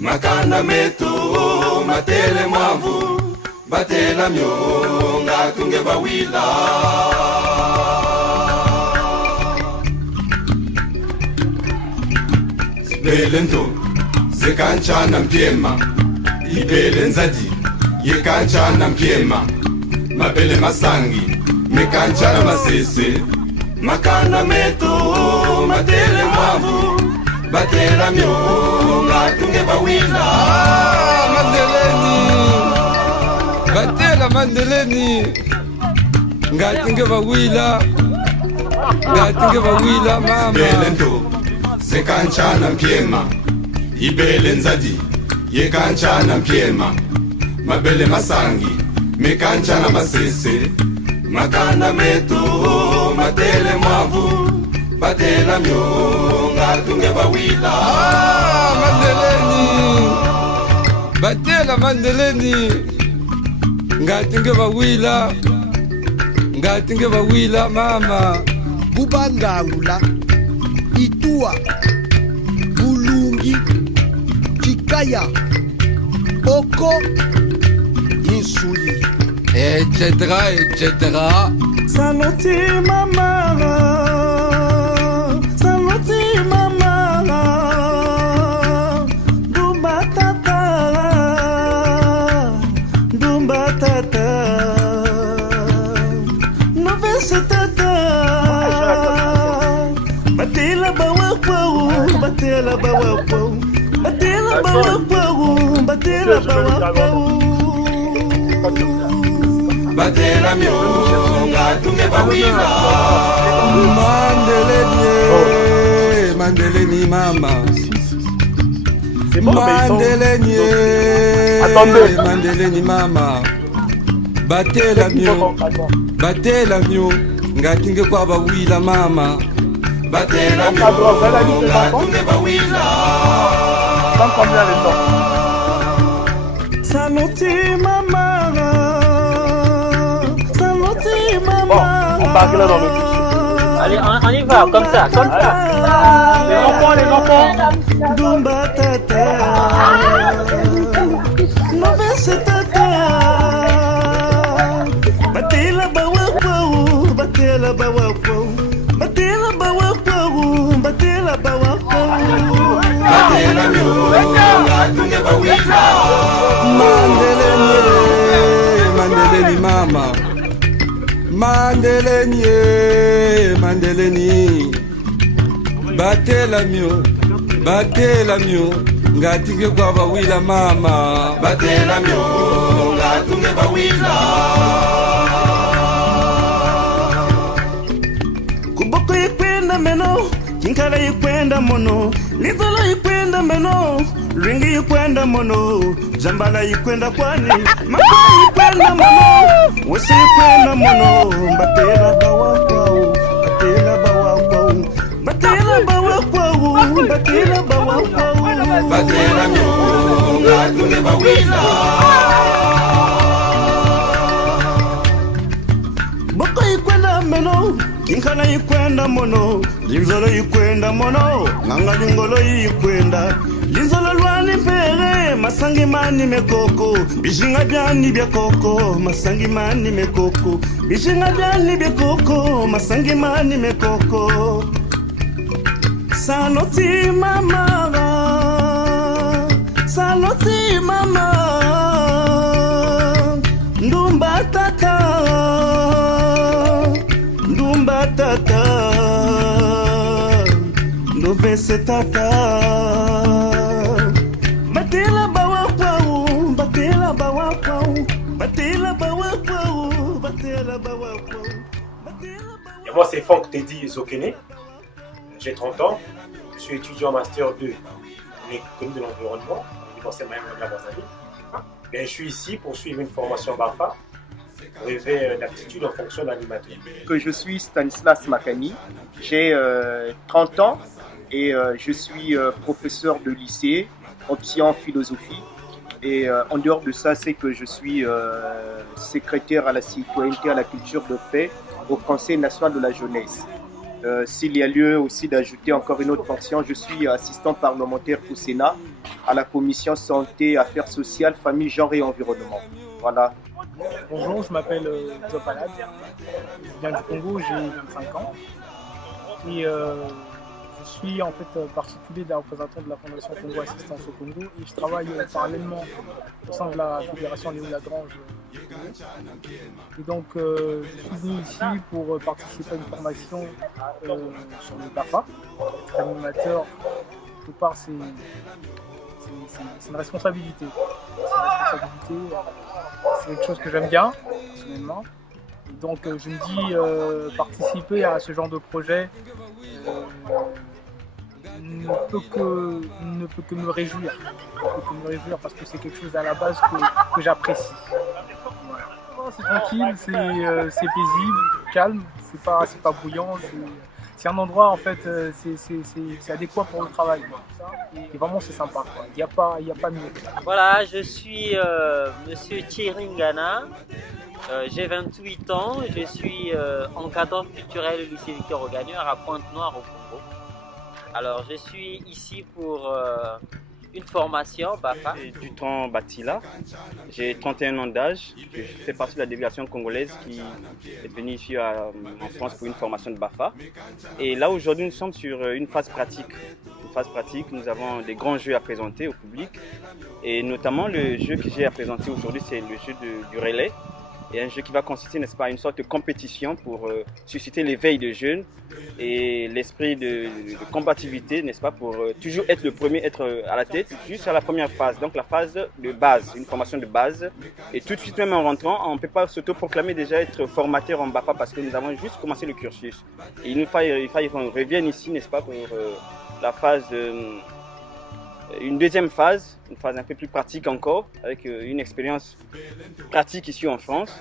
makanda metu matele mwavu batela myonga tunge bawila Belento zekanchana mpiema ibele nzadi yekanchana mpiema mabele masangi mekanchana masese makanda metu matele mwavu batela myonga tunge bawila Mandeleni batela mandeleni ngatinge bawila mama Belento zekanchana mpiema ibele nzadi yekanchana mpiema mabele masangi mekanchana masese makanda metu matele mwavu batela myonga tunge bawila mandeleni batela mandeleni ngatinge bawila mama Bubangangula Itua Bulungi Chikaya Oko Insuli etc. Saloti mama Dumba tata No vese tata Batela bawa pau Batela bawa pau batela myonga tunge bawila mandeleni mama mandeleni mama batela myo ngatinge kwa bawila mama batela myonga tunge bawila Saloti mama On part là dans le cliché. Allez, on y va, comme ça. Les enfants. Dumba tata Mauvaise tata Batela bawa pau Batela bawa pau batela myonga tunge bawila mandeleni mama mandeleni batela myo ngatinge kwa bawila mama batela myonga tunge bawila Kuboko ikwenda meno Kinkala ikwenda mono Nizala ikwenda meno Ringi ikwenda mono Jambala ikwenda kwani Maka ikwenda mono Wesi ikwenda mono Batela bawa kwao batela myonga tunge bawila Boko ikwenda meno Kinkala ikwenda mono Linzolo ikwenda mono Nganga lingolo ikwenda Linzolo lwani pere Masangi mani mekoko Bijinga byani bya koko Masangi mani mekoko Bijinga byani bya koko Masangi mani mekoko Saloti mama Ndumba tata Novese tata Batela bawa Et moi c'est Franck Teddy Zokene, j'ai 30 ans, je suis étudiant en Master 2 en économie de l'environnement à l'Université de la Tanzanie. Et je suis ici pour suivre une formation BAFA, brevet d'aptitude en fonction d'animateur. Je suis Stanislas Makani, j'ai 30 ans et je suis professeur de lycée, option en philosophie. Et en dehors de ça, c'est que je suis secrétaire à la citoyenneté, à la culture de paix au Conseil national de la jeunesse. S'il y a lieu aussi d'ajouter encore une autre fonction, je suis assistant parlementaire au Sénat à la commission santé, affaires sociales, famille, genre et environnement. Voilà. Bonjour, je m'appelle Joe Palade, je viens du Congo, j'ai 25 ans et je suis en fait particulier des représentants de la Fondation Congo Assistance au Congo et je travaille parallèlement au sein de la Fédération Léo Lagrange. Et donc je suis venu ici pour participer à une formation sur le BAFA. Animateur, quelque part c'est une responsabilité. C'est quelque chose que j'aime bien, personnellement. Et donc je me dis participer à ce genre de projet ne peut que me réjouir. Parce que c'est quelque chose à la base que j'apprécie. C'est tranquille, c'est paisible, calme, c'est pas bouillant. C'est un endroit en fait, c'est adéquat pour le travail. Et vraiment c'est sympa. Il n'y a pas mieux. Voilà, je suis Monsieur Thierry Ngana. J'ai 28 ans, je suis encadreur culturel au lycée Victor Augagneur à Pointe-Noire au Congo. Alors je suis ici pour une formation BAFA. Du temps Batila, j'ai 31 ans d'âge, je fais partie de la délégation congolaise qui est venue ici en France pour une formation de BAFA. Et là aujourd'hui nous sommes sur une phase pratique. Nous avons des grands jeux à présenter au public et notamment le jeu que j'ai à présenter aujourd'hui c'est le jeu du relais. Et un jeu qui va consister, n'est-ce pas, à une sorte de compétition pour susciter l'éveil des jeunes et l'esprit de combativité, n'est-ce pas, pour toujours être le premier, être à la tête, juste à la première phase, donc la phase de base, une formation de base. Et tout de suite, même en rentrant, on ne peut pas s'auto-proclamer déjà être formateur en BAFA parce que nous avons juste commencé le cursus. Et il faut qu'on revienne ici, n'est-ce pas, pour la phase... une deuxième phase, une phase un peu plus pratique encore, avec une expérience pratique ici en France.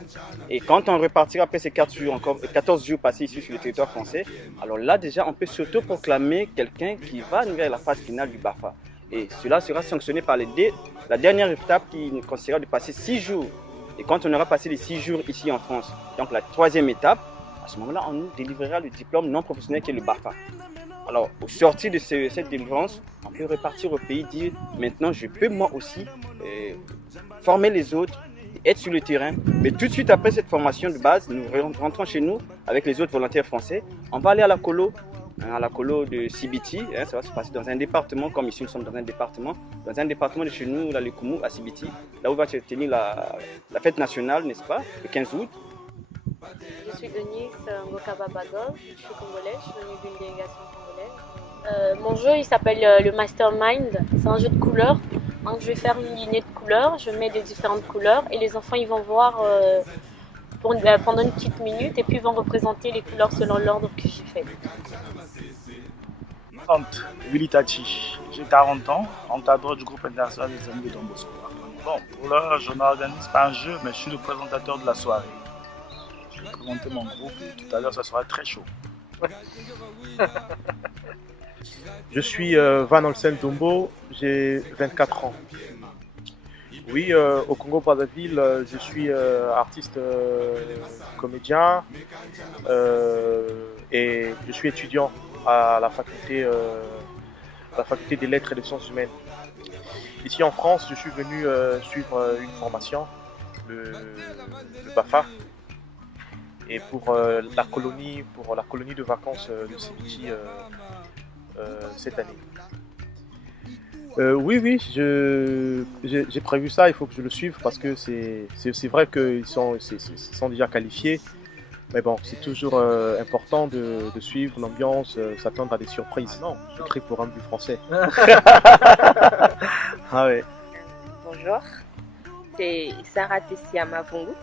Et quand on repartira après ces 14 jours passés ici sur le territoire français, alors là déjà on peut s'auto-proclamer quelqu'un qui va arriver à la phase finale du BAFA. Et cela sera sanctionné par la dernière étape qui consistera de passer 6 jours. Et quand on aura passé les 6 jours ici en France, donc la troisième étape, à ce moment-là on nous délivrera le diplôme non professionnel qui est le BAFA. Alors, au sortir de cette délivrance, on peut repartir au pays, dire maintenant je peux moi aussi former les autres, être sur le terrain. Mais tout de suite après cette formation de base, nous rentrons chez nous avec les autres volontaires français. On va aller à la colo de Sibiti. Ça va se passer dans un département, comme ici nous sommes dans un département de chez nous, là, le Koumou, à Sibiti, là où va se tenir la fête nationale, n'est-ce pas, le 15 août. Je suis Denise Ngokaba Bagov, je suis congolaise, je suis venue d'une délégation congolaise. Mon jeu il s'appelle le Mastermind, c'est un jeu de couleurs. Donc je vais faire une lignée de couleurs, je mets des différentes couleurs et les enfants ils vont voir pendant une petite minute et puis ils vont représenter les couleurs selon l'ordre que j'ai fait. Willy Tachi, j'ai 40 ans, encadreur du groupe international des amis de Don Bosco. Bon, pour l'heure je n'organise pas un jeu mais je suis le présentateur de la soirée. Je vais présenter mon groupe, tout à l'heure ça sera très chaud. Je suis Van Olsen Dombo, j'ai 24 ans. Oui, au Congo-Brazzaville, je suis artiste comédien et je suis étudiant à la faculté des lettres et des sciences humaines. Ici en France, je suis venu suivre une formation, le BAFA. Et pour la colonie de vacances de Sibiti cette année. Oui, j'ai prévu ça, il faut que je le suive parce que c'est vrai qu'ils sont déjà qualifiés. Mais bon, c'est toujours important de suivre l'ambiance, s'attendre à des surprises. Non, j'écris pour un but français. Ah ouais. Bonjour, c'est Sarah Tessia Mavungu.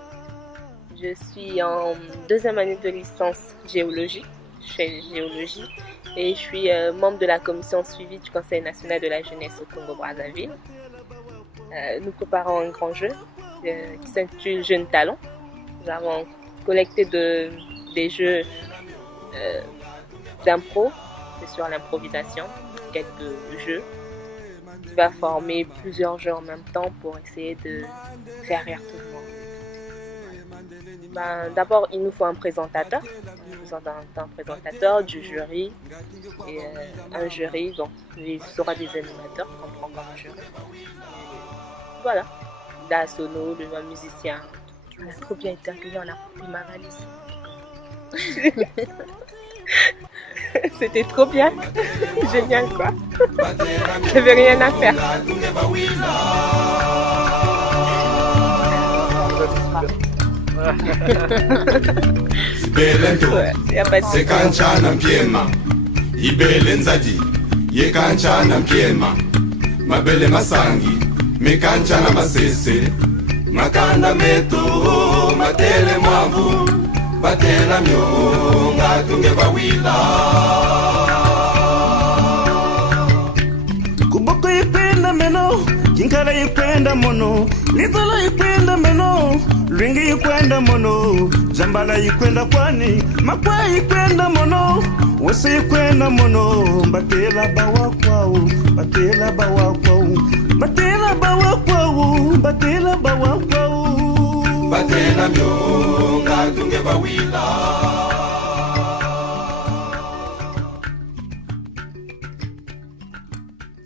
Je suis en deuxième année de licence géologie. Je fais géologie et je suis membre de la commission suivi du Conseil national de la jeunesse au Congo-Brazzaville. Nous préparons un grand jeu qui s'intitule Jeunes Talents. Nous avons collecté des jeux d'impro, c'est sur l'improvisation, quelques jeux qui va former plusieurs jeux en même temps pour essayer de faire rire tout le monde. D'abord, il nous faut un présentateur, du jury, et un jury, donc il sera des animateurs qu'on prend comme jury. Et voilà, la sono, le musicien. On a trop bien été accueillis, on a pris ma valise. C'était trop bien, génial quoi. J'avais rien à faire. sekanchana mpiema ibele nzadi yekanchana mpiema mabele masangi mekanchana masese makanda metu matele mwavu batela myonga tunge bawila kuboko ipenda meno kinkala ikwenda mono lizola ikwenda meno lwingi ikwenda mono jambala ikwenda kwani makwa ikwenda mono wese ikwenda mono batela bawa kwao batela bawa kwao batela bawa kwao batela bawa kwao batela myonga tunge bawila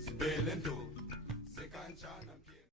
Sibelento